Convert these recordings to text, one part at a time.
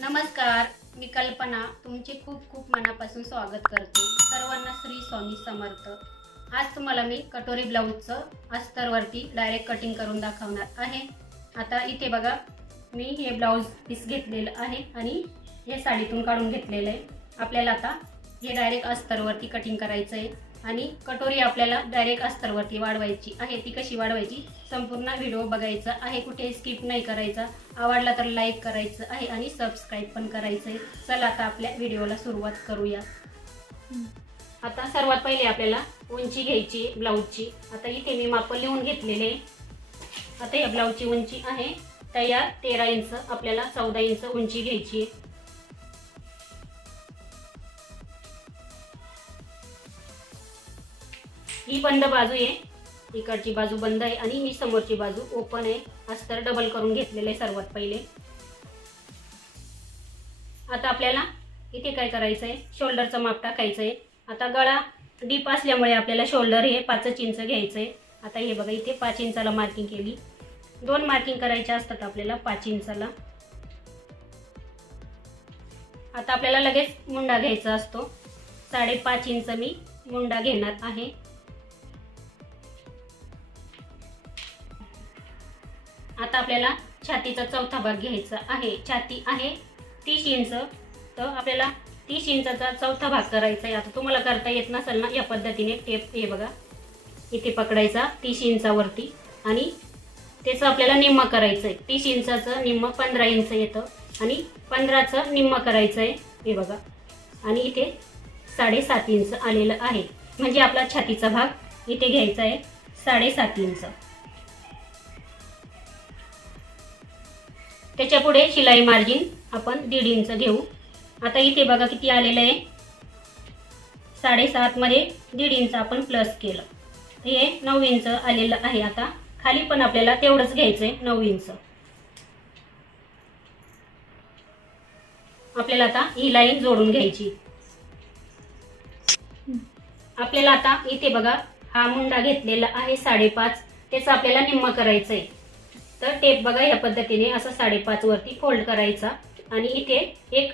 नमस्कार, मी कल्पना तुमचे खूप खूप मनापासून स्वागत करते. सर्वांना श्री स्वामी समर्थ. आज तुम्हाला मी कटोरी ब्लाऊजचं अस्तरवरती डायरेक्ट कटिंग करून दाखवणार आहे. आता इथे बघा, मी हे ब्लाऊज पीस घेतलेलं आहे आणि हे साडीतून काढून घेतलेलं आहे. आपल्याला आता हे डायरेक्ट अस्तरवरती कटिंग करायचं आहे आणि कटोरी आपल्याला डायरेक्ट अस्तरवरती वाढवायची आहे. ती कशी वाढवायची संपूर्ण व्हिडिओ बघायचा आहे, कुठे स्किप नाही करायचा. आवडला तर लाईक करायचं आहे आणि सबस्क्राईब पण करायचं आहे. चला आता आपल्या व्हिडिओला सुरुवात करूया. आता सर्वात पहिले आपल्याला उंची घ्यायची ब्लाऊजची. आता इथे मी माप लिहून घेतलेले. आता या ब्लाऊजची उंची आहे तयार 13 इंच, आपल्याला 14 इंच उंची घ्यायची आहे. ही बंद बाजू आहे, इकडची बाजू बंद आहे आणि ही समोरची बाजू ओपन आहे. अस्तर डबल करून घेतलेले सर्वात पहिले. आता आपल्याला इथे काय करायचं आहे, शोल्डरचं माप टाकायचं आहे. आता गळा डीप असल्यामुळे आपल्याला शोल्डर हे 5 इंच घ्यायचं आहे. आता हे बघा, इथे 5 इंचाला मार्किंग केली. 2 मार्किंग करायचे असतात आपल्याला 5 इंचाला. आता आपल्याला लगेच मुंडा घ्यायचा असतो. 5.5 इंच मी मुंडा घेणार आहे. आता आपल्याला छातीचा चौथा भाग घ्यायचा आहे. छाती आहे 30 इंच, तर आपल्याला 30 इंचाचा चौथा भाग करायचा आहे. आता तुम्हाला करता येत नसेल ना, या पद्धतीने टेप हे बघा इथे पकडायचा 30 इंचावरती आणि त्याचं आपल्याला निम्म करायचं आहे. 30 इंचाचं निम्म 15 इंच येतं आणि 15चं निम्म करायचं आहे. हे बघा, आणि इथे 7.5 इंच आलेलं आहे. म्हणजे आपला छातीचा भाग इथे घ्यायचा आहे 7.5 इंच. त्याच्या पुढे शिलाई मार्जिन आपण 1.5 इंच घेऊ. आता इथे बघा किती आलेलं आहे, 7.5 मध्ये 1.5 इंच आपण प्लस केलं, हे 9 इंच आलेलं आहे. आता खाली पण आपल्याला तेवढंच घ्यायचं आहे 9 इंच. आपल्याला आता ही लाईन जोडून घ्यायची. आपल्याला आता इथे बघा हा मुंडा घेतलेला आहे 5.5, त्याचं आपल्याला निम्म करायचं आहे. तर टेप बघा या पद्धतीने असं 5.5 वरती फोल्ड करायचा आणि इथे एक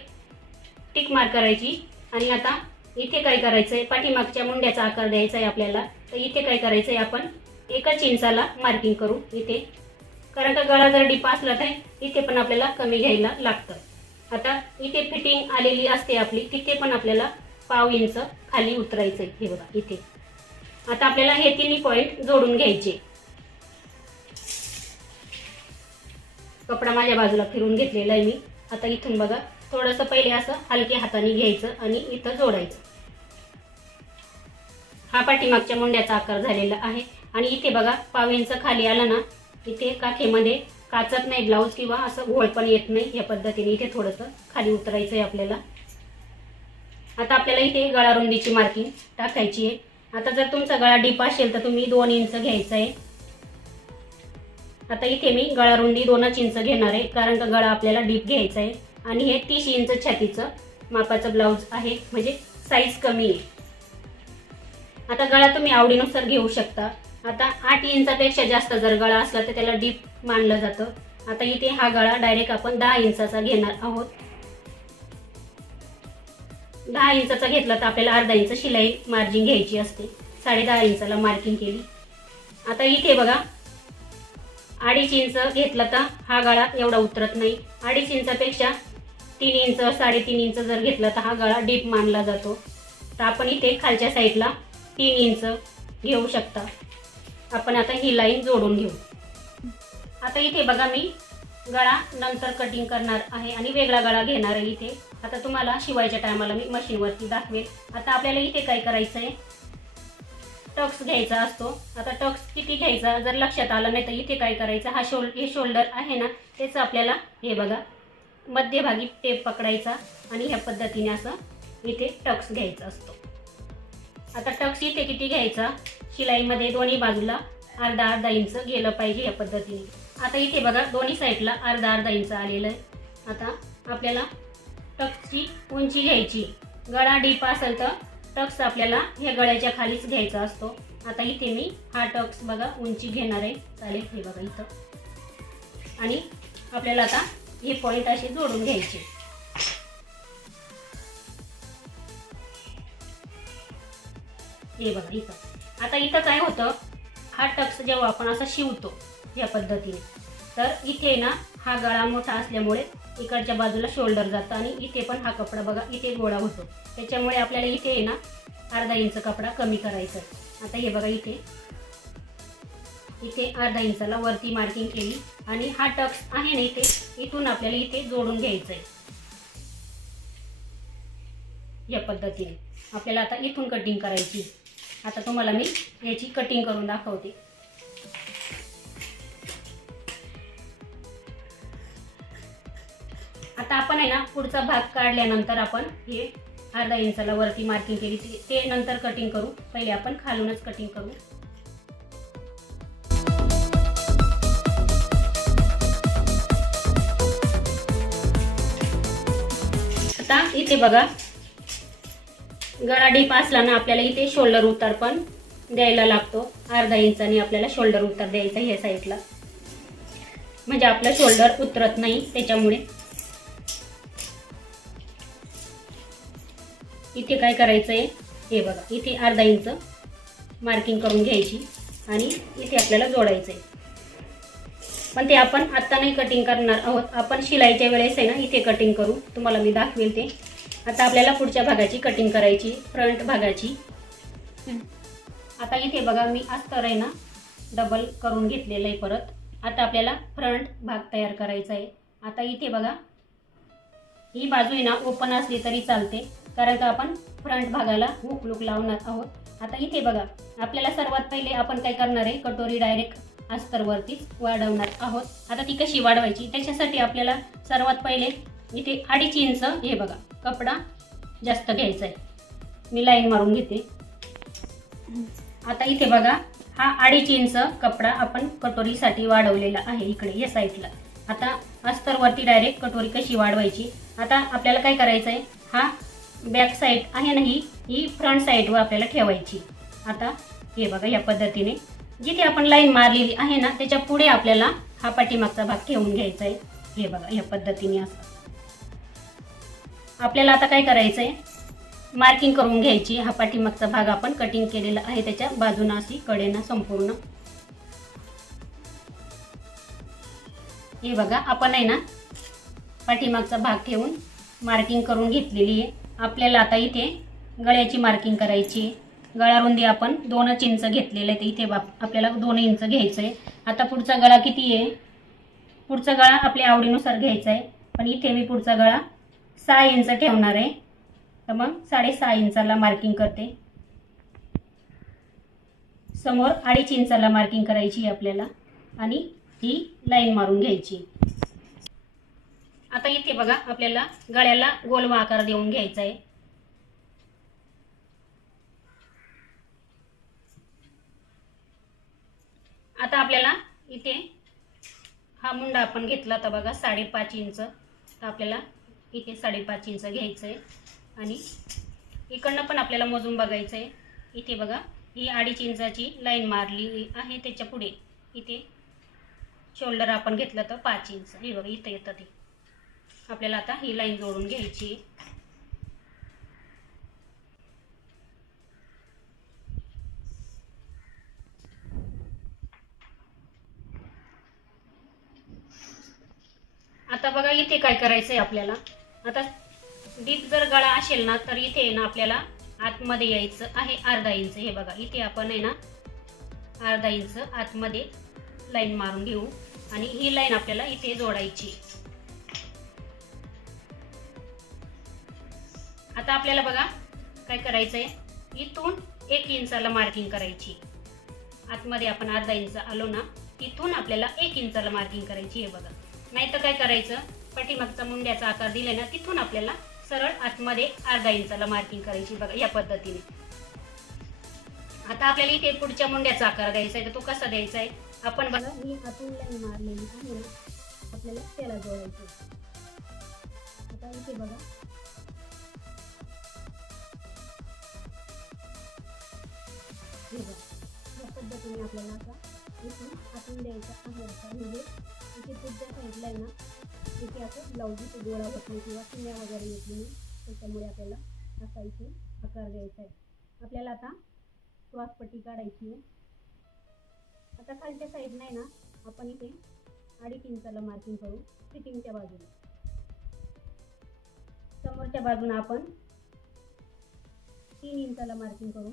टिक मार्क करायची. आणि आता इथे काय करायचंय, पाठीमागच्या मुंड्याचा आकार द्यायचा आहे आपल्याला. तर इथे काय करायचंय, आपण 1 इंचाला मार्किंग करू इथे, कारण का गळा जर डीप असला तर इथे पण आपल्याला कमी घ्यायला लागतं. आता इथे फिटिंग आलेली असते आपली, तिथे पण आपल्याला 1/2 इंच खाली उतरायचंय. हे बघा इथे. आता आपल्याला हे तिन्ही पॉइंट जोडून घ्यायचे. कपडा माझ्या बाजूला फिरून घेतलेला आहे मी. आता इथून बघा थोडंसं पहिले असं हलक्या हाताने घ्यायचं आणि इथं जोडायचं. हा पाठीमागच्या मुंड्याचा आकार झालेला आहे. आणि इथे बघा 1/2 इंच खाली आला ना, इथे काखेमध्ये काचत नाही ब्लाऊज किंवा असं घोळ पण येत नाही. या पद्धतीने इथे थोडंसं खाली उतरायचं आहे आपल्याला. आता आपल्याला इथे गळा रुंदीची मार्किंग टाकायची आहे. आता जर तुमचा गळा डीप असेल तर तुम्ही 2 इंच घ्यायचा आहे. आता इथे मी गळा रुंदी 2 इंच घेणार आहे, कारण का गळा आपल्याला डीप घ्यायचा आहे. आणि हे 30 इंच छातीचं मापाचं ब्लाऊज आहे, म्हणजे साईज कमी आहे. आता गळा तुम्ही आवडीनुसार घेऊ शकता. आता 8 इंचापेक्षा जास्त जर गळा असला तर त्याला डीप मानलं जातं. आता इथे हा गळा डायरेक्ट आपण 10 इंचाचा घेणार आहोत. 10 इंचाचा घेतला तर आपल्याला अर्धा इंच शिलाई मार्जिन घ्यायची असते. 10.5 इंचाला मार्किंग केली. आता इथे बघा 2.5 इंच घेतला तर हा गळा एवढा उतरत नाही. 2.5 इंचापेक्षा 3 इंच 3.5 इंच जर घेतला तर हा गळा डीप मानला जातो. तर आपण इथे खालच्या साईडला 3 इंच घेऊ शकता. आपण आता ही लाईन जोडून घेऊ. आता इथे बघा मी गळा नंतर कटिंग करणार आहे आणि वेगळा गळा घेणार आहे इथे. आता तुम्हाला शिवायच्या टायमाला मी मशीनवरती दाखवेल. आता आपल्याला इथे काय करायचं आहे, टक्स घ्यायचा असतो. आता टक्स किती घ्यायचा जर लक्षात आलं नाही तर इथे काय करायचं, हे शोल्डर आहे ना, त्याचं आपल्याला हे बघा मध्यभागी टेप पकडायचा आणि ह्या पद्धतीने असं इथे टक्स घ्यायचा असतो. आता टक्स इथे किती घ्यायचा, शिलाईमध्ये दोन्ही बाजूला अर्धा इंच गेलं पाहिजे या पद्धतीने. आता इथे बघा दोन्ही साईडला अर्धा इंच आलेलं आहे. आता आपल्याला टक्सची उंची घ्यायची. गळा डीप असेल तर टक्स आपल्याला ह्या गळ्याच्या खालीच घ्यायचा असतो. आता इथे मी हा टक्स बघा उंची घेणार आहे. चालेल, हे बघा इथं. आणि आपल्याला आता हे पॉइंट असे जोडून घ्यायचे. हे बघा इथं. आता इथं काय होतं, हा टक्स जेव्हा आपण असा शिवतो या पद्धतीने, तर इथे ना हा गळा मोठा असल्यामुळे इकडच्या बाजूला शोल्डर जातं आणि इथे पण हा कपडा बघा इथे गोळा होतो. त्याच्यामुळे आपल्याला इथे आहे ना अर्धा इंच कपडा कमी करायचा आहे. आता हे बघा इथे अर्धा इंचाला वरती मार्किंग केली आणि हा टक्स आहे ना इथे, इथून आपल्याला इथे जोडून घ्यायचं आहे या पद्धतीने. आपल्याला आता इथून कटिंग करायची. आता तुम्हाला मी याची कटिंग करून दाखवते. आता आपण आहे ना पुढचा भाग काढल्यानंतर आपण हे अर्धा इंचाला वरती मार्किंग केली ते नंतर कटिंग करू. पहिले आपण खालूनच कटिंग करू. आता इथे बघा गळा डीप असला ना आपल्याला इथे शोल्डर उतार पण द्यायला लागतो. अर्धा इंचाने आपल्याला शोल्डर उतार द्यायचा ह्या साईडला, म्हणजे आपलं शोल्डर उतरत नाही. त्याच्यामुळे इथे काय करायचंय, हे बघा इथे अर्धा इंच मार्किंग करून घ्यायची आणि इथे आपल्याला जोडायचंय. पण ते आपण आत्ता नाही कटिंग करणार आहोत, आपण शिलाईच्या वेळेस आहे ना इथे कटिंग करू. तुम्हाला मी दाखवेल ते. आता आपल्याला पुढच्या भागाची कटिंग करायची, फ्रंट भागाची. आता इथे बघा मी अस्तर आहे ना डबल करून घेतलेलं आहे परत. आता आपल्याला फ्रंट भाग तयार करायचा आहे. आता इथे बघा ही बाजू आहे ना ओपन असली तरी चालते, कारण का आपण फ्रंट भागाला हुक लूक लावणार आहोत. आता इथे बघा आपल्याला सर्वात पहिले आपण काय करणार आहे, कटोरी डायरेक्ट अस्तरवरतीच वाढवणार आहोत. आता ती कशी वाढवायची, त्याच्यासाठी आपल्याला सर्वात पहिले इथे 2.5 इंच हे बघा कपडा जास्त घ्यायचा आहे. मी लाईन मारून घेते. आता इथे बघा हा 2.5 इंच कपडा आपण कटोरीसाठी वाढवलेला आहे इकडे या साईडला. आता अस्तरवरती डायरेक्ट कटोरी कशी वाढवायची, आता आपल्याला काय करायचं आहे, हा बॅक साईड आहे ना ही फ्रंट साईडवर आपल्याला ठेवायची. आता हे बघा या पद्धतीने जिथे आपण लाईन मारलेली आहे ना त्याच्या पुढे आपल्याला हा पाठीमागचा भाग ठेवून घ्यायचा आहे. हे बघा या पद्धतीने असं आपल्याला आता काय करायचं आहे, मार्किंग करून घ्यायची. हा पाठीमागचा भाग आपण कटिंग केलेला आहे त्याच्या बाजूनं अशी कडेनं संपूर्ण. हे बघा आपण आहे ना पाठीमागचा भाग ठेवून मार्किंग करून घेतलेली आहे. आपल्याला आता इथे गळ्याची मार्किंग करायची. गळा रुंदी आपण 2 इंच घेतलेलं आहे, इथे आपल्याला 2 इंच घ्यायचं आहे. आता पुढचा गळा किती आहे, पुढचा गळा आपल्या आवडीनुसार घ्यायचा आहे. पण इथे मी पुढचा गळा 6 इंच ठेवणार आहे, तर मग 6.5 इंचाला मार्किंग करते. समोर 2.5 इंचाला मार्किंग करायची आपल्याला आणि ही लाईन मारून घ्यायची. आता इथे बघा आपल्याला गळ्याला गोलवा आकार देऊन घ्यायचा आहे. आता आपल्याला इथे हा मुंडा आपण घेतला तर बघा 5.5 इंच, तर आपल्याला इथे 5.5 इंच घ्यायचं आहे आणि इकडनं पण आपल्याला मोजून बघायचं आहे. इथे बघा ही 2.5 इंचाची लाईन मारली आहे, त्याच्या पुढे इथे शोल्डर आपण घेतलं तर 5 इंच. हे बघा इथं येतं ते. आपल्याला आता ही लाईन जोडून घ्यायची. आता बघा इथे काय करायचंय आपल्याला, आता डीप जर गळा असेल ना तर इथे ना आपल्याला आतमध्ये यायचं आहे 1/2 इंच. हे बघा इथे आपण आहे ना 1/2 इंच आतमध्ये लाईन मारून घेऊ आणि ही लाईन आपल्याला इथे जोडायची. आता आपल्याला बघा काय करायचंय, इथून 1 इंचाला मार्किंग करायची. आतमध्ये आपण 1/2 इंच आलो ना, इथून आपल्याला 1 इंचाला मार्किंग करायची. हे बघा, नाही तर काय करायचं, पाठीमागचा मुंड्याचा आकार दिलाय ना तिथून आपल्याला सरळ आतमध्ये 1/2 इंचाला मार्किंग करायची. बघा या पद्धतीने. आता आपल्याला इथे पुढच्या मुंड्याचा आकार द्यायचा आहे, तर तो कसा द्यायचा आहे, आपण बघा ही आतून लाईन मारलेली आहे ना, आपल्याला त्याला जोडायचं. आता इथे बघा या पद्धतीने आपल्याला आता इथून आतून द्यायचा आहे. आता म्हणजे इथे पुढच्या साईडला आहे ना इथे असं ब्लाऊज गोळा होत नाही किंवा चिन्या वगैरे येत नाही, त्याच्यामुळे आपल्याला असा इथे आकार द्यायचा आहे. आपल्याला आता क्रॉसपट्टी काढायची आहे. आता खालच्या साईड नाही ना आपण इथे 2.5 इंचाला मार्किंग करू फिटिंगच्या बाजूला. समोरच्या बाजूला आपण 3 इंचाला मार्किंग करू.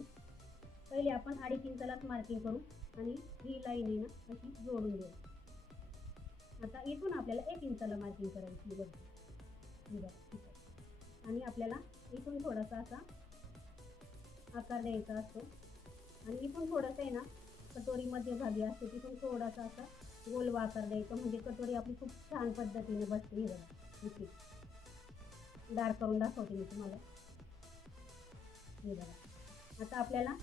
पहिले आपण 2.5 इंचालाच मार्किंग करू आणि ही लाईन आहे ना अशी जोडून घेऊ. आता इथून आपल्याला 1 इंचाला मार्किंग करायची बघा. आणि आपल्याला इथून थोडासा असा आकार द्यायचा असतो आणि इथून थोडंसं आहे ना कटोरी मध्यभागी असते तिथून थोडासा असा गोल आकार द्यायचा, म्हणजे कटोरी आपली खूप छान पद्धतीने बसते. हे बघा इथे डार्क करून दाखवते मी तुम्हाला. हे बघा आता आपल्याला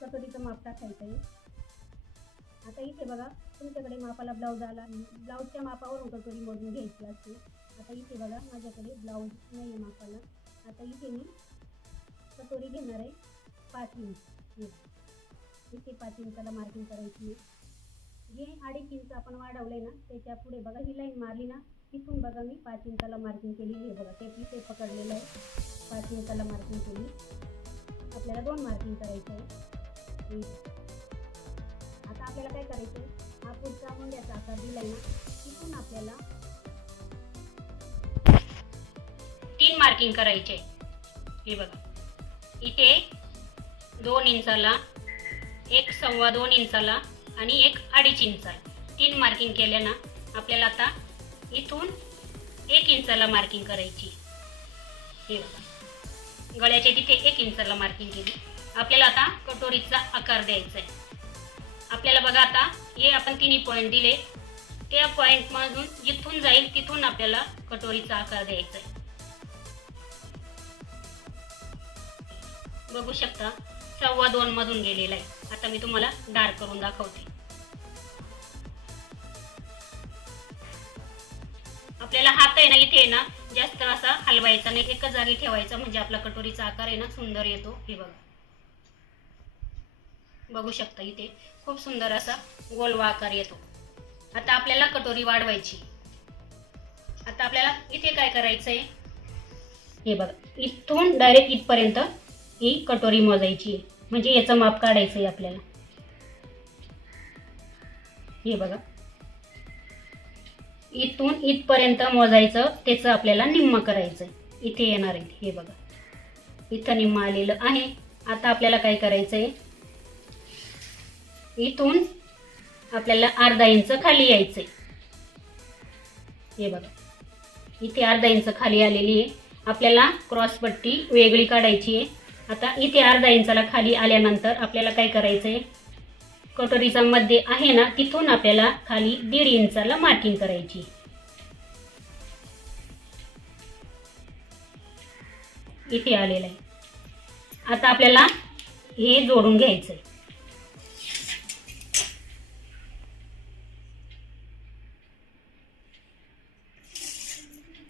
कटोरीचं माप टाकायचं आहे. आता इथे बघा तुमच्याकडे मापाला ब्लाऊज आला, ब्लाऊजच्या मापावरून कटोरी मोजून घ्यायची असते. आता इथे बघा माझ्याकडे ब्लाऊज नाही आहे मापाला. आता इथे मी कटोरी घेणार आहे 5 इंच. इथे 5 इंचाला मार्किंग करायची आहे. जे 2.5 इंच आपण वाढवलंय ना त्याच्या पुढे बघा ही लाईन मारली ना तिथून बघा मी 5 इंचाला मार्किंग केलेली आहे. बघा ते इथे पकडलेलं आहे. 5 इंचाला मार्किंग केली. आपल्याला 2 मार्किंग करायचं आहे. आता आपल्याला काय करायचं आहे, हा पुढचा मुंड्याचा आकार दिलाय ना तिथून आपल्याला 3 मार्किंग करायचे. हे बघा इथे 2 इंचाला, 1 सव्वा 2 इंचाला आणि 1 2.5 इंचाला 3 मार्किंग केल्या ना आपल्याला आता इथून 1 इंचाला मार्किंग करायची. हे बघा गळ्याच्या तिथे 1 इंचाला मार्किंग केली. आपल्याला आता कटोरीचा आकार द्यायचा आहे. आपल्याला बघा आता हे आपण 3 पॉईंट दिले त्या पॉईंटमधून जिथून जाईल तिथून आपल्याला कटोरीचा आकार द्यायचा आहे. बघू शकता 2.25 मधून गेलेला आहे. आता मी तुम्हाला डार्क करून दाखवते. आपल्याला हात आहे ना इथे आहे ना जास्त असा हलवायचा नाही, एकच जागी ठेवायचा, म्हणजे आपला कटोरीचा आकार आहे ना सुंदर येतो. हे बघा बघू शकता इथे खूप सुंदर असा गोलवा आकार येतो. आता आपल्याला कटोरी वाढवायची. आता आपल्याला इथे काय करायचंय, हे बघा इथून डायरेक्ट इथपर्यंत ही कटोरी मोजायची आहे, म्हणजे याचं माप काढायचं आहे आपल्याला. हे बघा इथून इथपर्यंत मोजायचं, त्याचं आपल्याला निम्म करायचं. इथे येणार आहे. हे बघा इथं निम्म आलेलं आहे. आता आपल्याला काय करायचंय, इथून आपल्याला 1/2 इंच खाली यायचंय. हे बघा इथे 1/2 इंच खाली आलेली आहे. आपल्याला क्रॉस पट्टी वेगळी काढायची आहे. आता इथे 1/2 इंचाला खाली आल्यानंतर आपल्याला काय करायचंय, कटोरीचा मध्ये आहे ना तिथून आपल्याला खाली 1.5 इंचाला मार्किंग करायची. इथे आलेलं आहे. आता आपल्याला हे जोडून घ्यायचंय.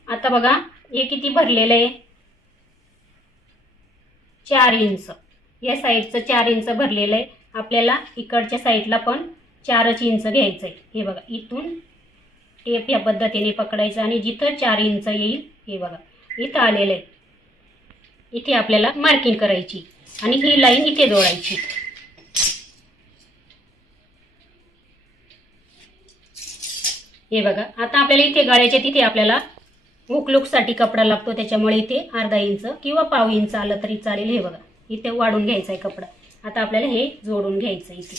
आता बघा हे किती भरलेलं आहे, 4 इंच. या साईडचं 4 इंच भरलेलं आहे. आपल्याला इकडच्या साईडला पण 4 इंच घ्यायचंय. हे बघा इथून टेप या पद्धतीने पकडायचं आणि जिथं 4 इंच येईल हे बघा इथं आलेलं आहे. इथे आपल्याला मार्किंग करायची आणि ही लाईन इथे जोडायची. हे बघा आता आपल्याला इथे गळ्याच्या तिथे आपल्याला हुक लुकसाठी कपडा लागतो, त्याच्यामुळे इथे 1/2 इंच किंवा 1/2 इंच आलं तरी चालेल. हे बघा इथे वाढून घ्यायचा आहे कपडा. आता आपल्याला हे जोडून घ्यायचं. इथे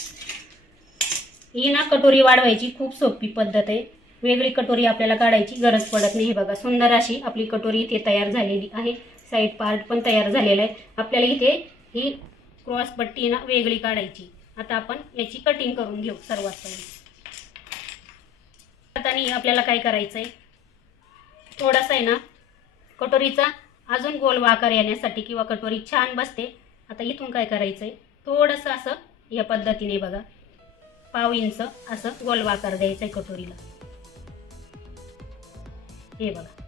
ही ना कटोरी वाढवायची खूप सोपी पद्धत आहे. वेगळी कटोरी आपल्याला काढायची गरज पडत नाही. हे बघा सुंदर अशी आपली कटोरी इथे तयार झालेली आहे. साईड पार्ट पण तयार झालेला आहे. आपल्याला इथे ही क्रॉस पट्टी ना वेगळी काढायची. आता आपण याची कटिंग करून घेऊ. सर्वात पहिले आता आपल्याला काय करायचंय, थोडासा आहे ना कटोरीचा अजून गोल आकार येण्यासाठी किंवा कटोरी छान बसते. आता इथून काय करायचंय, थोडंसं असं या पद्धतीने बघा 1/2 इंच असं गोल आकार द्यायचा आहे कटोरीला. हे बघा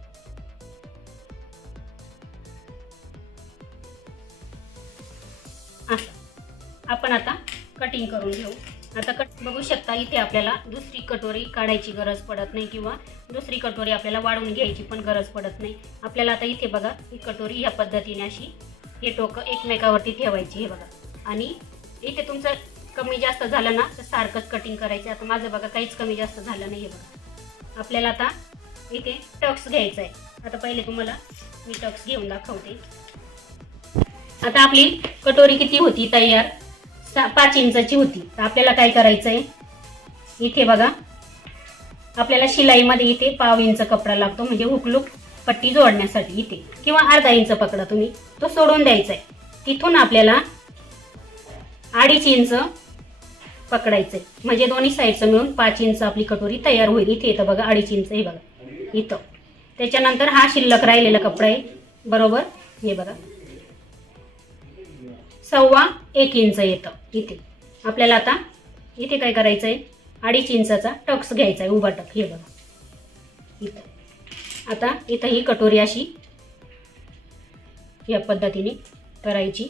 असं आपण आता कटिंग करून घेऊ. आता बघू शकता इथे आपल्याला दुसरी कटोरी काढायची गरज पडत नाही किंवा दुसरी कटोरी आपल्याला वाढवून घ्यायची पण गरज पडत नाही. आपल्याला आता इथे बघा ही कटोरी या पद्धतीने अशी हे टोकं एकमेकावरती ठेवायची. हे बघा आणि इथे तुमचं कमी जास्त झालं ना तर सारखंच कटिंग करायचं. आता माझं बघा काहीच कमी जास्त झालं नाही बघा. आपल्याला आता इथे टक्स घ्यायचा आहे. आता पहिले तुम्हाला मी टक्स घेऊन दाखवते. आता आपली कटोरी किती होती तयार? 5 इंचाची होती. तर आपल्याला काय करायचं आहे, इथे बघा आपल्याला शिलाईमध्ये इथे 1/2 इंच कपडा लागतो, म्हणजे हुकलूक पट्टी जोडण्यासाठी. इथे किंवा अर्धा इंच पकडा तुम्ही, तो सोडून द्यायचा आहे. तिथून आपल्याला 2.5 इंच पकडायचंय, म्हणजे दोन्ही साईडचं मिळून 5 इंच आपली कटोरी तयार होईल. इथे येतं बघा 2.5 इंच, हे बघा इथं. त्याच्यानंतर हा शिल्लक राहिलेला कपडा आहे बरोबर, हे बघा 1.25 इंच येतं इथे. आपल्याला आता इथे काय करायचंय, 2.5 इंचाचा टक्स घ्यायचा आहे, उभा टक, हे बघा इथं. आता इथं ही कटोरी अशी या पद्धतीने करायची.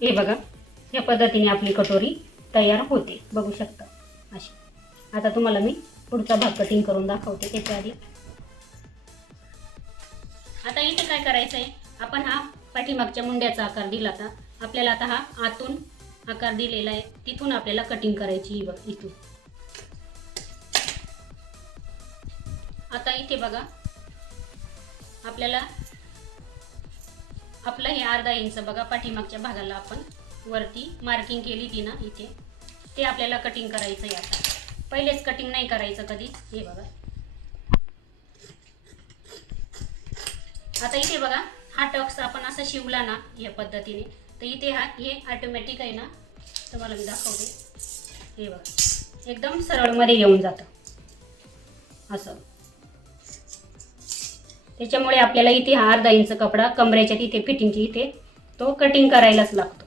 हे बघा या पद्धतीने आपली कटोरी तयार होते, बघू शकता अशी. आता तुम्हाला मी पुढचा भाग कटिंग करून दाखवते. त्याच्या आधी आता इथे काय करायचंय, आपण हा पाठीमागच्या मुंड्याचा आकार दिला होता. आपल्याला आता हा आतून आकार दिलेला आहे, तिथून आपल्याला कटिंग करायची. बघ इथून. आता इथे बघा आपल्याला आपलं हे 1/2 इंच बघा पाठीमागच्या भागाला आपण वरती मार्किंग केली ती ना इथे, ते आपल्याला कटिंग करायचं आहे. आता पहिलेच कटिंग नाही करायचं कधी. हे बघा आता इथे बघा हा टक्स आपण असं शिवला ना या पद्धतीने, तर इथे हे ऑटोमॅटिक आहे ना, तुम्हाला मी दाखवते. हे बघा एकदम सरळ मध्ये येऊन जातं असं. त्याच्यामुळे आपल्याला इथे हा 1/2 इंच कपडा कमरेच्या तिथे फिटिंगची इथे तो कटिंग करायलाच लागतो.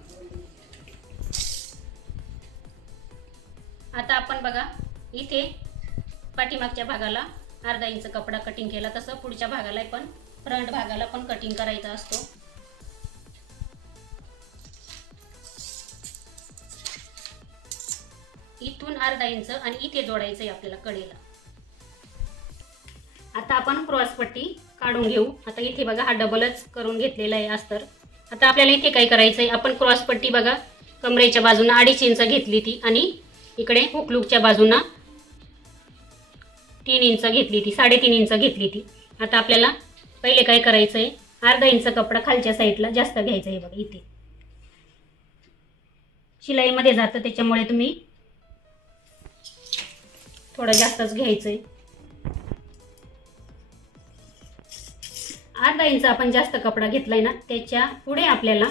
आता आपण बघा इथे पाठीमागच्या भागाला 1/2 इंच कपडा कटिंग केला, तसं पुढच्या भागाला पण फ्रंट भागाला पण कटिंग करायचा असतो. इथून 1/2 इंच आणि इथे जोडायचं आहे आपल्याला कडेला. आता आपण क्रॉस पट्टी काढून घेऊ. आता इथे बघा हा डबलच करून घेतलेला आहे अस्तर. आता आपल्याला इथे काय करायचंय, आपण क्रॉस पट्टी बघा कमरेच्या बाजूने 2.5 इंच घेतली ती, आणि इकडे हुकलूकच्या बाजूने 3 इंच घेतली ती, 3.5 इंच घेतली ती. आता आपल्याला पहिले काय करायचंय, 1/2 इंच कपडा खालच्या साईडला जास्त घ्यायचा आहे. बघा इथे शिलाईमध्ये जातं, त्याच्यामुळे तुम्ही थोडं जास्तच घ्यायचंय. 1/2 इंच आपण जास्त कपडा घेतलाय ना, त्याच्या पुढे आपल्याला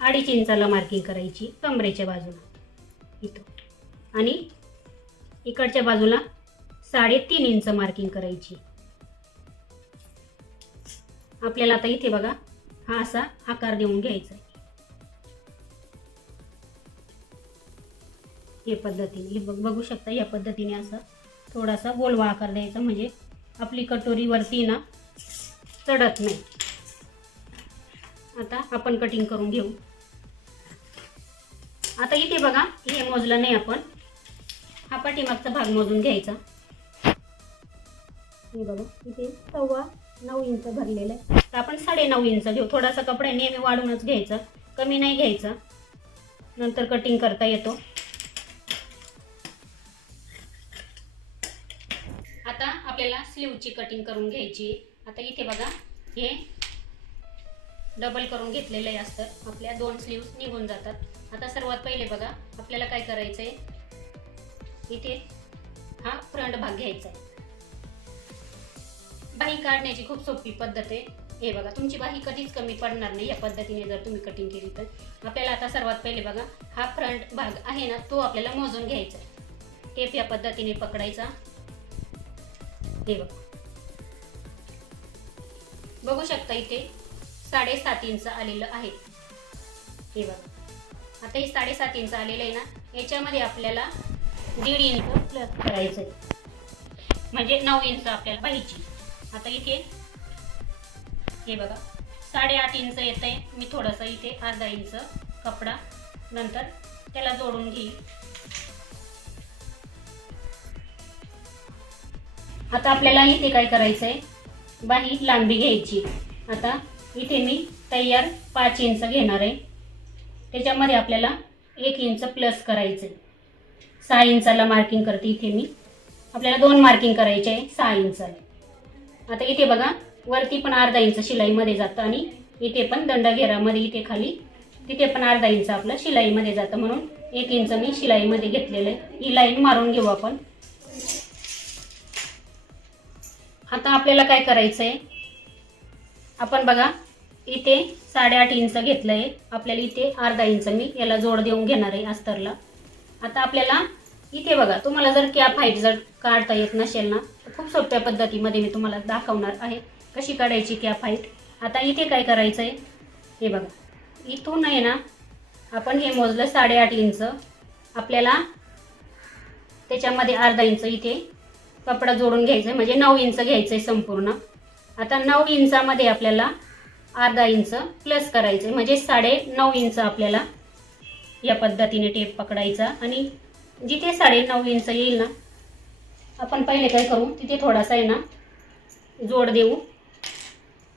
2.5 इंचाला मार्किंग करायची कमरेच्या बाजूला इथं, आणि इकडच्या बाजूला 3.5 इंच मार्किंग करायची. आपल्याला आता इथे बघा हा असा आकार देऊन घ्यायचा आहे. या पद्धतीने हे बघू शकता, या पद्धतीने असा थोडासा गोलवा आकार द्यायचा, म्हणजे आपली कटोरी वरती ना चढत नाही. आता आपण कटिंग करून घेऊ. आता इथे बघा हे मोजलं नाही आपण, हा पाठीमागचा भाग मोजून घ्यायचा. हे बघा इथे 9.25 इंच भरलेलं आहे, तर आपण 9.5 इंच घेऊ. थोडासा कपडा नेहमी वाढूनच घ्यायचा, कमी नाही घ्यायचा, नंतर कटिंग करता येतो. आता आपल्याला स्लीवची कटिंग करून घ्यायची. आता इथे बघा हे डबल करून घेतलेलं आहे अस्तर, आपल्या 2 स्लीव्स निघून जातात. आता सर्वात पहिले बघा आपल्याला काय करायचंय, इथे हा फ्रंट भाग घ्यायचा आहे. बाही काढण्याची खूप सोपी पद्धत आहे. हे बघा तुमची बाही कधीच कमी पडणार नाही या पद्धतीने जर तुम्ही कटिंग केली तर. आपल्याला आता सर्वात पहिले बघा हा फ्रंट भाग आहे ना, तो आपल्याला मोजून घ्यायचा आहे. टेप या पद्धतीने पकडायचा. हे बघा बघू शकता इथे 7.5 इंच आलेलं आहे. हे बघा आता हे 7.5 इंच आलेलं आहे ना, याच्यामध्ये आपल्याला 1.5 इंच प्लस करायचं आहे, म्हणजे 9 इंच आपल्याला पाहिजे. आता इथे हे बघा 8.5 इंच येत आहे. मी थोडंसं इथे 1/2 इंच कपडा नंतर त्याला जोडून घेईल. आता आपल्याला इथे काय करायचंय, बाही लांबी घ्यायची। आता इथे मी तयार 5 इंच घेणार आहे, त्याच्यामध्ये आपल्याला 1 इंच प्लस करायचं आहे। 6 इंचाला मार्किंग करते इथे मी, आपल्याला 2 मार्किंग करायचे आहे 6 इंचाला। आता इथे बघा वरती पण अर्धा इंच शिलाईमध्ये जातं आणि इथे पण दंडघेरामध्ये इथे खाली तिथे पण अर्धा इंच आपलं शिलाईमध्ये जातं, म्हणून 1 इंच मी शिलाईमध्ये घेतलेलं आहे। ही लाईन मारून घेऊ आपण। आता आपल्याला काय करायचं आहे, आपण बघा इथे 8.5 इंच घेतलं आहे, आपल्याला इथे अर्धा इंच मी याला जोड देऊन घेणार आहे अस्तरला। आता आपल्याला इथे बघा, तुम्हाला जर कॅप हाईट जर काढता येत नसेल ना, तर खूप सोप्या पद्धतीमध्ये मी तुम्हाला दाखवणार आहे कशी काढायची कॅप हाईट। आता इथे काय करायचं आहे, हे बघा इथून आहे ना आपण हे मोजलं 8.5 इंच, आपल्याला त्याच्यामध्ये अर्धा इंच इथे कपडा जोडून घ्यायचा आहे, म्हणजे 9 इंच घ्यायचं आहे संपूर्ण। आता 9 इंचामध्ये आपल्याला अर्धा इंच प्लस करायचं आहे, म्हणजे 9.5 इंच आपल्याला या पद्धतीने टेप पकडायचा आणि जिथे 9.5 इंच येईल ना, आपण पहिले काय करू, तिथे थोडासा आहे ना जोड देऊ,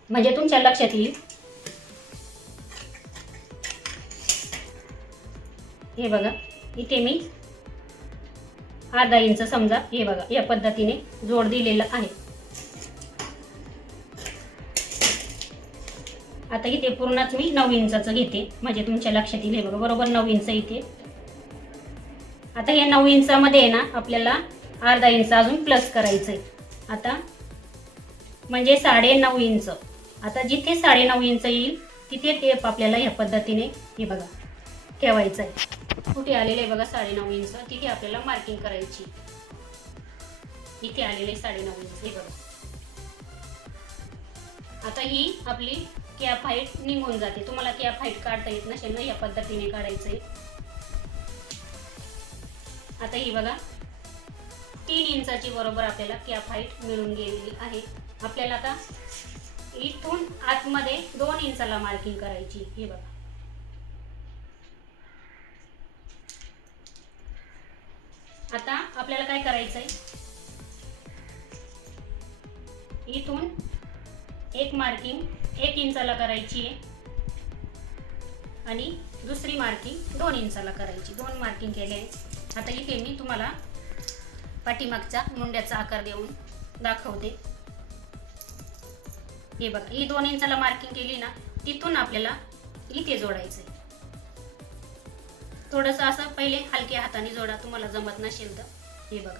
म्हणजे तुमच्या लक्षात येईल। हे बघा इथे मी अर्धा इंच समजा, हे बघा या पद्धतीने जोड दिलेला आहे। आता इथे पूर्णच मी 9 इंचाचं घेते, म्हणजे तुमच्या लक्षात येईल। हे बघा बरोबर 9 इंच इथे। आता हे 9 इंचामध्ये आहे ना आपल्याला अर्धा इंच अजून प्लस करायचं आहे, आता म्हणजे 9.5 इंच। आता जिथे 9.5 इंच येईल तिथे टेप आपल्याला या पद्धतीने हे बघा ठेवायचं आहे। कुठे आलेले आहे बघा 9.5 इंच, तिथे आपल्याला मार्किंग करायची। इथे आलेले 9.5 इंच, हे बघा। आता ही आपली कॅप हाईट निघून जाते। तुम्हाला कॅप हाईट काढता येत नसेल ना, या पद्धतीने काढायचं आहे। आता ही बघा 3 इंचाची बरोबर आपल्याला कॅप हाईट मिळून गेलेली आहे। आपल्याला आता इथून आतमध्ये 2 इंचाला मार्किंग करायची, हे बघा। आता आपल्याला काय करायचंय, इथून एक मार्किंग 1 इंचाला करायची आहे आणि दुसरी मार्किंग 2 इंचाला करायची। 2 मार्किंग केले। आता इथे मी तुम्हाला पाठीमागचा मुंड्याचा आकार देऊन दाखवते। हे बघा ही 2 इंचाला मार्किंग केली ना, तिथून आपल्याला इथे जोडायचंय। थोडंसं असं पहिले हलक्या हाताने जोडा, तुम्हाला जमत नसेल तर। हे बघा,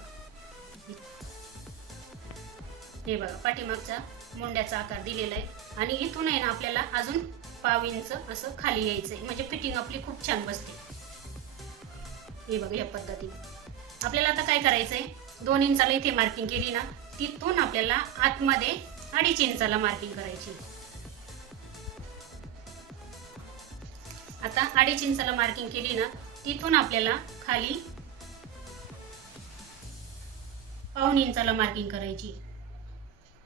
हे बघा पाठीमागचा मुंड्याचा आकार दिलेला आहे आणि इथून आहे ना आपल्याला अजून 1/2 इंच असं खाली यायचंय, म्हणजे फिटिंग आपली खूप छान बसते। हे बघा या पद्धतीने आपल्याला आता काय करायचंय, 2 इंचाला इथे मार्किंग केली ना, तिथून आपल्याला आतमध्ये 2.5 इंचाला मार्किंग करायची। आता 2.5 इंचाला मार्किंग केली ना, तिथून आपल्याला खाली 1/2 इंचाला मार्किंग करायची।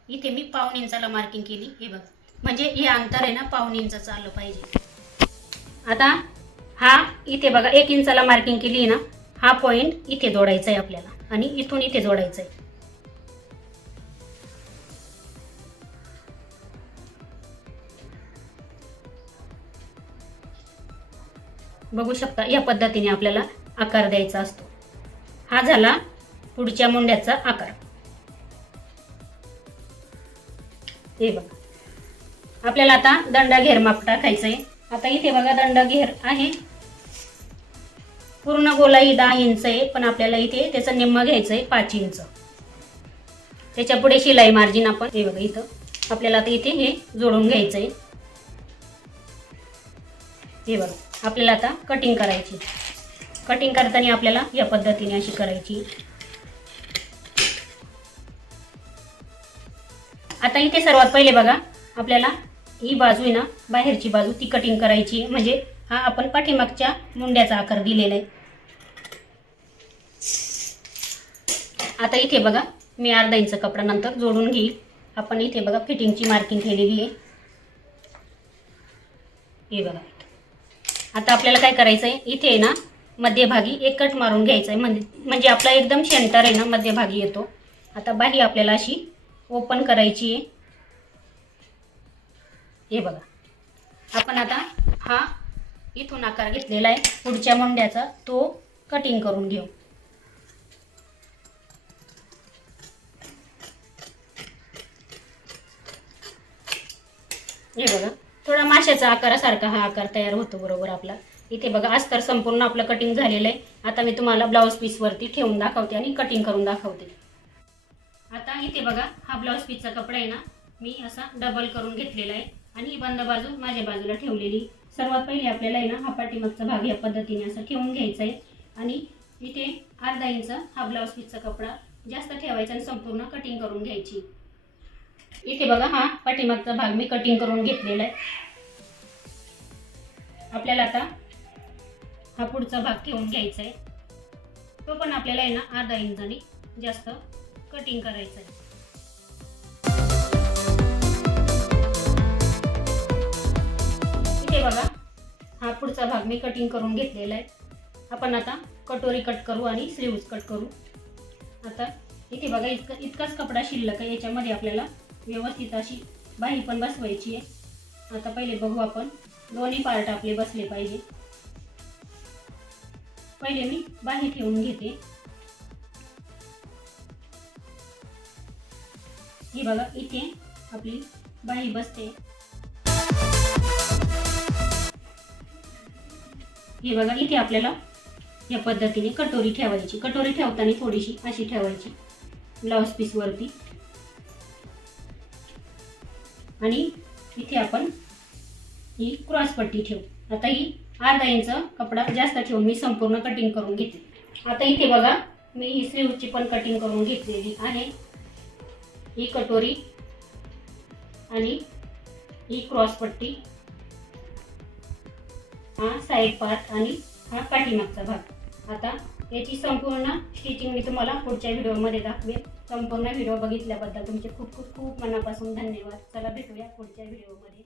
इथे मी 1/2 इंचाला मार्किंग केली, हे बघा, म्हणजे हे अंतर आहे ना 1/2 इंचाचं आलं पाहिजे। आता हा इथे बघा 1 इंचाला मार्किंग केली ना, हा पॉइंट इथे जोडायचा आहे आपल्याला आणि इथून इथे जोडायचा आहे। बघू शकता या पद्धतीने आपल्याला आकार द्यायचा असतो। हा झाला पुढच्या मुंड्याचा आकार। हे बघा आपल्याला आता दंडा घेर माप टाकायचं आहे। आता इथे बघा दंडा घेर आहे, पूर्ण गोलाई 10 इंच आहे, पण आपल्याला इथे त्याचा निम्मा घ्यायचं आहे 5 इंच। त्याच्या पुढे शिलाई मार्जिन आपण हे बघा इथं आपल्याला आता इथे हे जोडून घ्यायचं आहे। हे बघा आपल्याला आता कटिंग करायची। कटिंग करताना आपल्याला या पद्धतीने अशी करायची। आता इथे सर्वात पहिले बघा आपल्याला ही बाजू आहे ना, बाहेरची बाजू ती कटिंग करायची, म्हणजे हा आपण पाठीमागच्या मुंड्याचा आकार दिलेला आहे। आता इथे बघा मी अर्धा इंच कपडा नंतर जोडून घेईल। आपण इथे बघा फिटिंगची मार्किंग केलेली आहे, हे बघा। आता आपल्याला काय करायचं आहे, इथे आहे ना मध्यभागी एक कट मारून घ्यायचा आहे, म्हणजे आपला एकदम सेंटर आहे ना मध्यभागी येतो। आता बाही आपल्याला अशी ओपन करायची आहे हे बघा आपण आता हा इथून आकार घेतलेला आहे पुढच्या मुंड्याचा, तो कटिंग करून घेऊ. हे बघा थोडा माशाचा आकारासारखा हा आकार तयार होतो बरोबर आपला. इथे बघा अस्तर संपूर्ण आपलं कटिंग झालेलं आहे. आता मी तुम्हाला ब्लाऊज पीस वरती ठेवून दाखवते आणि कटिंग करून दाखवते. आता इथे बघा हा ब्लाऊज पीसचा कपडा आहे ना, मी असा डबल करून घेतलेला आहे आणि ही बंद बाजू माझ्या बाजूला ठेवलेली. सर्वात पहिले आपल्याला आहे ना हा पाठीमागचा भाग या पद्धतीने असा ठेवून घ्यायचा आहे आणि इथे अर्धा इंच हा ब्लाऊज पीसचा कपडा जास्त ठेवायचा आणि संपूर्ण कटिंग करून घ्यायची. इथे बघा हा पाठीमागचा भाग मी कटिंग करून घेतलेला आहे. आपल्याला आता हा पुढचा भाग ठेवून घ्यायचा आहे. तो पण आपल्याला आहे ना अर्धा इंचाने जास्त कटिंग करायचं आहे. इथे बघा हा पुढचा भाग मी कटिंग करून घेतलेला आहे. आपण आता कटोरी कट करू आणि स्लीव्ज कट करू. आता इथे बघा इतकाच कपडा शिल्लक आहे. याच्यामध्ये आपल्याला व्यवस्थित अशी बाही पण बसवायची आहे. आता पहिले बघू आपण दोन्ही पार्ट आपले बसले पाहिजे. पहिले मी बाही ठेवून घेते. ही बघा इथे आपली बाही बसते. ही बघा इथे आपल्याला या पद्धतीने कटोरी ठेवायची. कटोरी ठेवताना थोडीशी अशी ठेवायची ब्लाऊज पीस वरती आणि इथे आपण ही क्रॉस पट्टी ठेवू. आता ही अर्धा इंच कपडा जास्त ठेवून मी संपूर्ण कटिंग करून घेते. आता इथे बघा मी ही स्लीवची पण कटिंग करून घेतलेली आहे. ही कटोरी आणि ही क्रॉस पट्टी, हा साइड पार्ट आणि हा पाठीमागचा भाग. आता याची संपूर्ण स्टिचिंग मी तुम्हाला पुढच्या व्हिडिओमध्ये दाखवेन. संपूर्ण व्हिडिओ बघितल्याबद्दल तुमचे खूप खूप खूप मनापासून धन्यवाद. चला भेटूया पुढच्या व्हिडिओमध्ये.